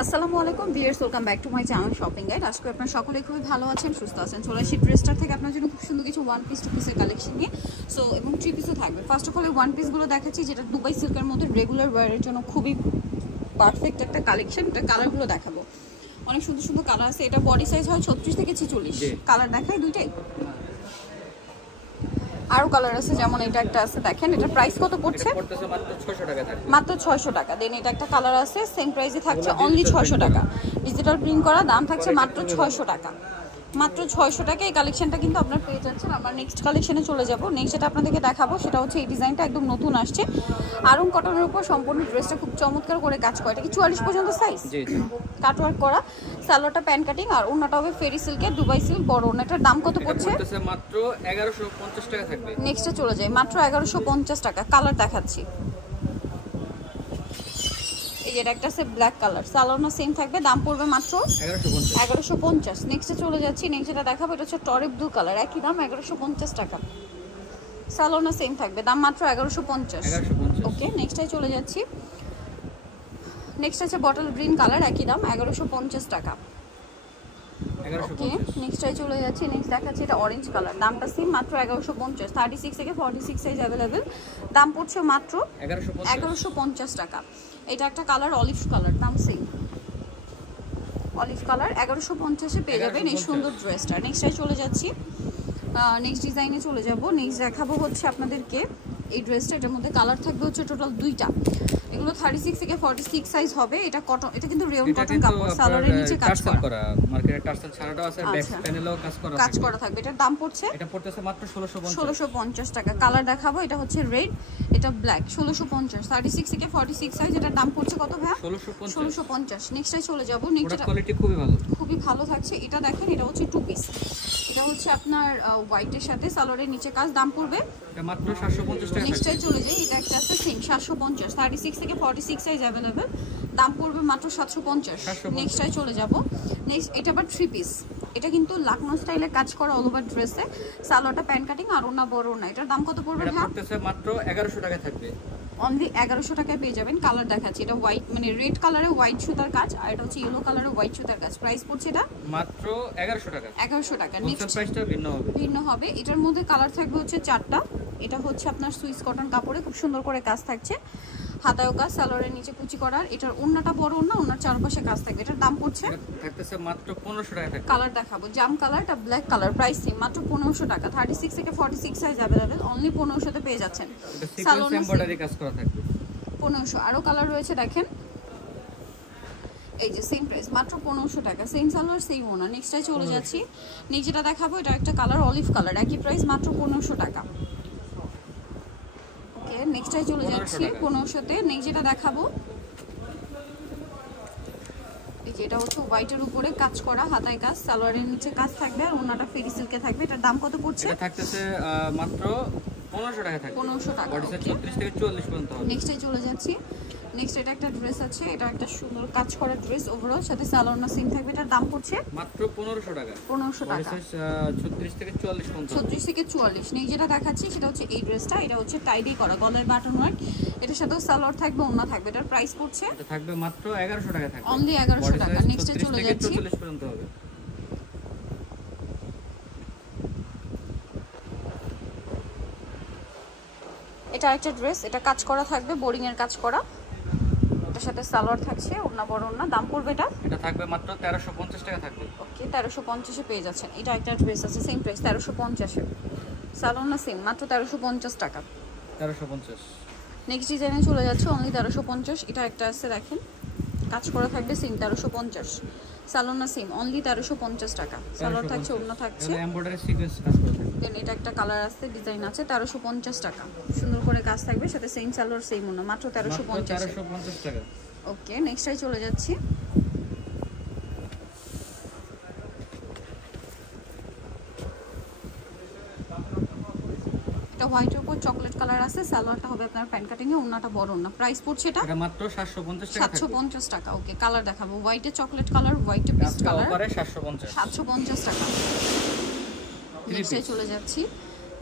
আসসালামু আলাইকুম viewers, welcome back to my channel shopping guide. আজকে আপনারা সকলে খুবই ভালো আছেন, সুস্থ আছেন। চলে আসি ড্রেসটার থেকে আপনার জন্য খুব সুন্দর কিছু ওয়ান পিস টু পিসের কালেকশন নিয়ে। সো এবং থ্রি পিসও থাকবে। ফার্স্ট অফ অল ওয়ান পিসগুলো দেখাচ্ছি, যেটা দুবাই সিল্কের মধ্যে রেগুলার ওয়্যারের জন্য খুবই পারফেক্ট একটা কালেকশন। এটা কালারগুলো দেখাবো, অনেক সুন্দর সুন্দর কালার আছে। এটা বডি সাইজ হয় 36 থেকে 46। কালার দেখাই দুইটাই। আরো কালার আছে, যেমন এটা একটা আছে, দেখেন এটার প্রাইস কত পড়ছে? মাত্র 600 টাকা। দেন এটা একটা কালার আছে, সেম প্রাইসে থাকছে অনলি 600 টাকা। ডিজিটাল প্রিন্ট করা, দাম থাকছে মাত্র 600 টাকা। মাত্র 600 টাকা এই কালেকশনটা কিন্তু আপনারা পেয়ে যাচ্ছেন। আমরা নেক্সট কালেকশনে চলে যাব। নেক্সট যেটা আপনাদেরকে দেখাবো সেটা হচ্ছে এই ডিজাইনটা একদম নতুন আসছে। আরং কটনের উপর সম্পূর্ণ ড্রেসটা খুব চমৎকার করে কাজ করা। এটা কি 44 পর্যন্ত সাইজ? জি জি। কাটওয়ার্ক করা, সালোয়ারটা প্যান কাটিং, আর ওন্নাটা হবে ফেরি সিল্কের, দুবাই সিল্ক বড় ওন্না। এটার দাম কত পড়ছে? মাত্র 1150 টাকা থাকবে। নেক্সটে চলে যাই, মাত্র 1150 টাকা। কালার দেখাচ্ছি, এই যেটা একটা আছে ব্ল্যাক কালার, সালোয়ারও সেম থাকবে, দাম পড়বে মাত্র 1150। নেক্সটে চলে যাচ্ছি। নেক্সট যেটা দেখাবো এটা হচ্ছে টরে ব্লু কালার, একই দাম 1150 টাকা। সালোয়ারও সেম থাকবে, দাম মাত্র 1150। ওকে, নেক্সটে চলে যাচ্ছি। নেক্সট আছে বটল গ্রিন কালার, একই দাম 1150 টাকা। ওকে, নেক্সটে চলে যাচ্ছি। নেক্সট দেখাচ্ছি এটা অরেঞ্জ কালার, দামটা সেম মাত্র 1150। 36 থেকে 46 সাইজ অ্যাভেলেবেল, দাম পড়ছে মাত্র 1150 টাকা। এটা একটা কালার অলিভ কালার, দাম সেম অলিভ কালার, 1150-এ পেয়ে যাবেন এই সুন্দর ড্রেসটা। নেক্সটে চলে যাচ্ছি, নেক্সট ডিজাইনে চলে যাব। নেক্সট দেখাবো হচ্ছে আপনাদেরকে এই ড্রেসটা। এটার মধ্যে কালার থাকবে হচ্ছে টোটাল দুইটা। এগুলো 36 থেকে 46 সাইজ হবে। এটা কটন, এটা কিন্তু রেয়ন কটন কাপড়, সালোয়ারের নিচে কাজ করা, মার্কেটে টার্সেল ছাড়াটাও আছে, ব্যাক প্যানেলেও কাজ করা থাকবে। এটার দাম পড়ছে, এটা পড়তেছে মাত্র 1650 টাকা। কালার দেখাবো, এটা হচ্ছে রেড, এটা ব্ল্যাক, 1650। 36 থেকে 46 সাইজ, এটার দাম পড়ছে কত ভাই? 1650। নেক্সটে চলে যাব। নেক্সট কোয়ালিটি খুবই ভালো থাকছে। এটা দেখেন, এটা হচ্ছে টু পিস। এটা হচ্ছে আপনার হোয়াইটের সাথে সালোয়ারের নিচে কাজ, দাম পড়বে এটা মাত্র 750 টাকা। নেক্সটে চলে যাই, এটা একটা আছে সেম 750। 36 থেকে 46 সাইজ अवेलेबल, দাম পড়বে মাত্র 750। নেক্সটে চলে যাব। নেক্সট এটা আবার থ্রি পিস। এটা কিন্তু লাকনো স্টাইলে কাজ করা অল ওভার ড্রেসে, সালোয়ারটা প্যান কাটিং আর ওনা বড় না। এটার দাম কত পড়বে? এটা পড়তেছে মাত্র 1100 টাকা থাকবে। অনলি 1100 টাকায় পেয়ে যাবেন। কালার দেখাচ্ছি, এটা হোয়াইট মানে রেড কালারে হোয়াইট সুতার কাজ, আর এটা হচ্ছে ইয়েলো কালারে হোয়াইট সুতার কাজ। প্রাইস পড়ছে এটা মাত্র 1100 টাকা। 1100 টাকা। নেক্সট প্রাইসটা ভিন্ন হবে। এটার মধ্যে কালার থাকবে হচ্ছে চারটা। এটা হচ্ছে আপনার সুইস কটন কাপড়ে খুব সুন্দর করে কাজ থাকছে, হাতায়ও কাজ, সালোয়ারের নিচে কুচি করার। এটার ওন্নাটা বড় ওন্না, ওন্নার চারপাশে কাজ থাকবে। এটার দাম পড়ছে থাকতেছে মাত্র 1500 টাকা। কালার দেখাবো, জাম কালার, এটা ব্ল্যাক কালার, প্রাইস সেম মাত্র 1500 টাকা। 36 থেকে 46 সাইজ अवेलेबल, অনলি 1500 তে পেয়ে যাচ্ছেন। সালোয়ার এমব্রয়ডারি কাজ করা থাকবে 1500। আরো কালার রয়েছে দেখেন, এই যে সেম প্রাইস মাত্র 1500 টাকা। সেম সালোয়ার সেম ওনা। নেক্সটে চলে যাচ্ছি। নেক্সট যেটা দেখাবো এটা একটা কালার অলিভ কালার, একই প্রাইস মাত্র 1500 টাকা। ওকে, নেক্সটে চলে যাচ্ছি 1500-তে। নেক্সট যেটা দেখাবো, এই যে এটা হচ্ছে হোয়াইটের উপরে কাজ করা, হাতায় কাজ, সালোয়ারের নিচে কাজ থাকবে, আর ওনাটা ফেরি সিল্কে থাকবে। এটার দাম কত পড়ছে? এটা থাকতেছে মাত্র 1500 টাকা থাকবে। 1500 টাকা। 36 থেকে 44 পর্যন্ত হবে। নেক্সটে চলে যাচ্ছি। নেক্সট এটা একটা ড্রেস আছে, এটা একটা সুন্দর কাজ করা ড্রেস, ওভারঅল সাথে সালোয়ার না সিম থাকবে। এটার দাম পড়ছে মাত্র 1500 টাকা। 1500 টাকা। 36 থেকে 44 পর্যন্ত। 36 থেকে 44। নেক্সট যেটা দেখাচ্ছি সেটা হচ্ছে এই ড্রেসটা। এটা হচ্ছে টাইডি করা, গলায় বাটন ওয়ার্ক, এটার সাথেও সালোয়ার থাকবে, ওন্না থাকবে। এটার প্রাইস পড়ছে এটা থাকবে মাত্র 1100 টাকা থাকবে, অনলি 1100 টাকা। নেক্সটে চলে যাচ্ছি। 44 পর্যন্ত হবে। এটা একটা ড্রেস, এটা কাজ করা থাকবে, বোরিং এর কাজ করা, এটার সাথে সালোয়ার থাকছে, ওন্না বড় ওন্না। দাম পড়বে এটা থাকবে মাত্র 1350 টাকা থাকবে। ওকে, 1350-এ পেয়ে যাচ্ছেন। এটা একটা ড্রেস আছে, সেম প্রাইস 1350-এ, সালোয়ার না সেম, মাত্র 1350 টাকা। 1350। নেক্সট ডিজাইনে চলে যাচ্ছে, অনলি 1350। এটা একটা আছে দেখেন, কাজ করা থাকবে, সেম 1350, সালোয়ার না সেম, অনলি 1350 টাকা। সালোয়ার থাকছে, ওন্না থাকছে, এমব্রয়ডারি সিকোয়েন্স কাজ করা থাকবে। দেন এটা একটা কালার আছে, ডিজাইন আছে, 1350 টাকা। সুন্দর করে কাজ থাকবে, সাথে সেম সালোয়ার সেম ওন্না, মাত্র 1350 টাকা। ওকে, নেক্সটে চলে যাচ্ছি। এটা হোয়াইটের উপর চকলেট কালার আছে, সালোয়ারটা হবে আপনার প্যান কাটিং এ, ওন্নাটা বড় ওন্না। প্রাইস পড়ছে এটা মাত্র 750 টাকা। 750 টাকা। ওকে, কালার দেখাবো, হোয়াইটে চকলেট কালার, হোয়াইটে পিস্ট কালার, 750 টাকা। নেক্সটে চলে যাচ্ছি।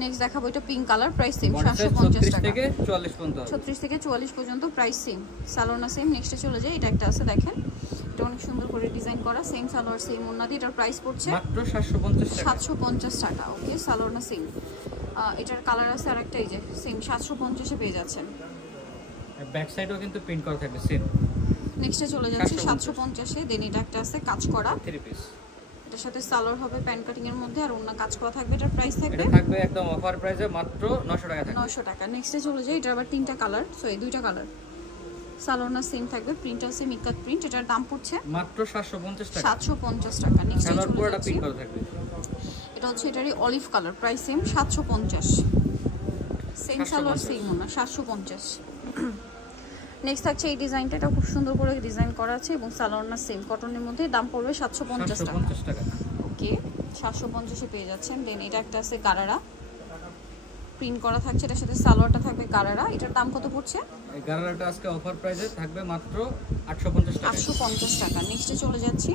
নেক্সট দেখাবো এটা পিঙ্ক কালার, প্রাইস সেম 750 টাকা। 36 থেকে 44 পর্যন্ত। 36 থেকে 44 পর্যন্ত প্রাইস সেম, সালোয়ার না সেম। নেক্সটে চলে যাই, এটা একটা আছে দেখেন, এটা অনেক সুন্দর করে ডিজাইন করা, সেম সালোয়ার সেম ওন্না দিয়ে। এটার প্রাইস পড়ছে মাত্র 750 টাকা। 750 টাকা। ওকে, সালোয়ার না সেম। এটার কালার আছে আরেকটা, এই যে সেম 750 এ পেয়ে যাচ্ছেন। ব্যাক সাইডেও কিন্তু প্রিন্ট করা থাকবে সেম। নেক্সটে চলে যাচ্ছে 750 এ। দেন এটা একটা আছে কাজ করা 3 পিস। এটার সাথে সালোয়ার হবে প্যান কাটিং এর মধ্যে, আর ওন্না কাজ করা থাকবে। এটার প্রাইস থাকবে, এটা থাকবে একদম অফার প্রাইসে মাত্র 900 টাকা থাকবে। 900 টাকা। নেক্সটে চলে যাই, এটার আবার তিনটা কালার, সরি দুইটা কালার। সালোয়ার না সেম থাকবে, প্রিন্ট আছে মিকাত প্রিন্ট। এটার দাম পড়ছে মাত্র 750 টাকা। 750 টাকা। নেক্সটে কালার চলে পুরোটা যাচ্ছি, প্রিন্ট করা থাকবে। এটা হচ্ছে এটারই olive colour, price same 750। Same salwar same ওন্না 750। নেক্সট থাকছে এই ডিজাইনটা, এটা খুব সুন্দর করে ডিজাইন করা আছে এবং সালোয়ার না সেম কটনের মধ্যে। দাম পড়বে 750 টাকা। ওকে, 750 এ পেয়ে যাচ্ছেন। দেন এটা একটা আছে গারারা প্রিন্ট করা থাকছে, এটার সাথে সালোয়ারটা থাকবে গারারা। এটার দাম কত পড়ছে? এই গারারাটা আজকে অফার প্রাইসে থাকবে মাত্র 850 টাকা। 850 টাকা। নেক্সটে চলে যাচ্ছি,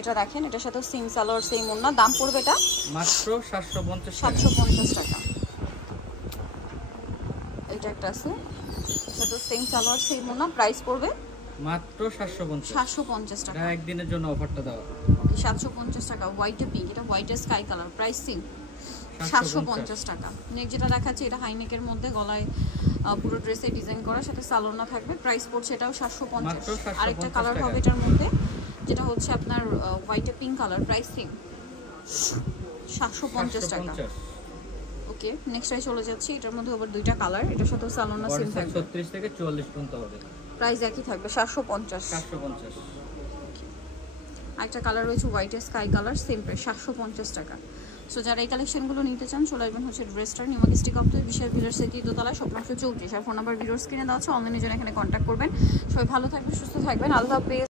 এটা দেখেন, এটার সাথে সেম সালোয়ার সেম ওন্না। দাম পড়বে এটা মাত্র 750 টাকা। 750 টাকা। এটা একটা আছে, এর সাথে সেম সালোয়ার সেম ওন্না। প্রাইস পড়বে মাত্র 750 টাকা। এটা একদিনের জন্য অফারটা দেওয়া। ওকে, 750 টাকা। হোয়াইটে পিঙ্ক, এটা হোয়াইটে স্কাই কালার, প্রাইস সেম 750 টাকা। নেক্সট যেটা দেখাচ্ছি, এটা হাইনেকের মধ্যে গলায় পুরো ড্রেসে ডিজাইন করা, সাথে সালোনা থাকবে। প্রাইস পড়ছে এটাও 750। আরেকটা কালার হবে এটার মধ্যে, যেটা হচ্ছে আপনার হোয়াইটে পিঙ্ক কালার, প্রাইস সেম 750 টাকা। ওকে, নেক্সট চলে যাচ্ছি, এটার মধ্যে আবার দুইটা কালার, এটার সাথে সালোনা সেম থাকবে। 36 থেকে 44 পর্যন্ত হবে। প্রাইস একই থাকবে 750। একটা কালার রয়েছে white sky colour, same price 750 টাকা। সো যারা এই কালেকশনগুলো নিতে চান চলে আসবেন হচ্ছে ড্রেসটার নিউমার্কেট স্টিক অফ বিশাল ভিলার সিটি দোতলা, স্বপ্ন 34। আর ফোন নাম্বার ভিডিওর স্ক্রিনে দেওয়া আছে, অনলাইনে জন্য এখানে কন্ট্যাক্ট করবেন। সবাই ভালো থাকবেন, সুস্থ থাকবেন, আল্লাহ হাফেজ।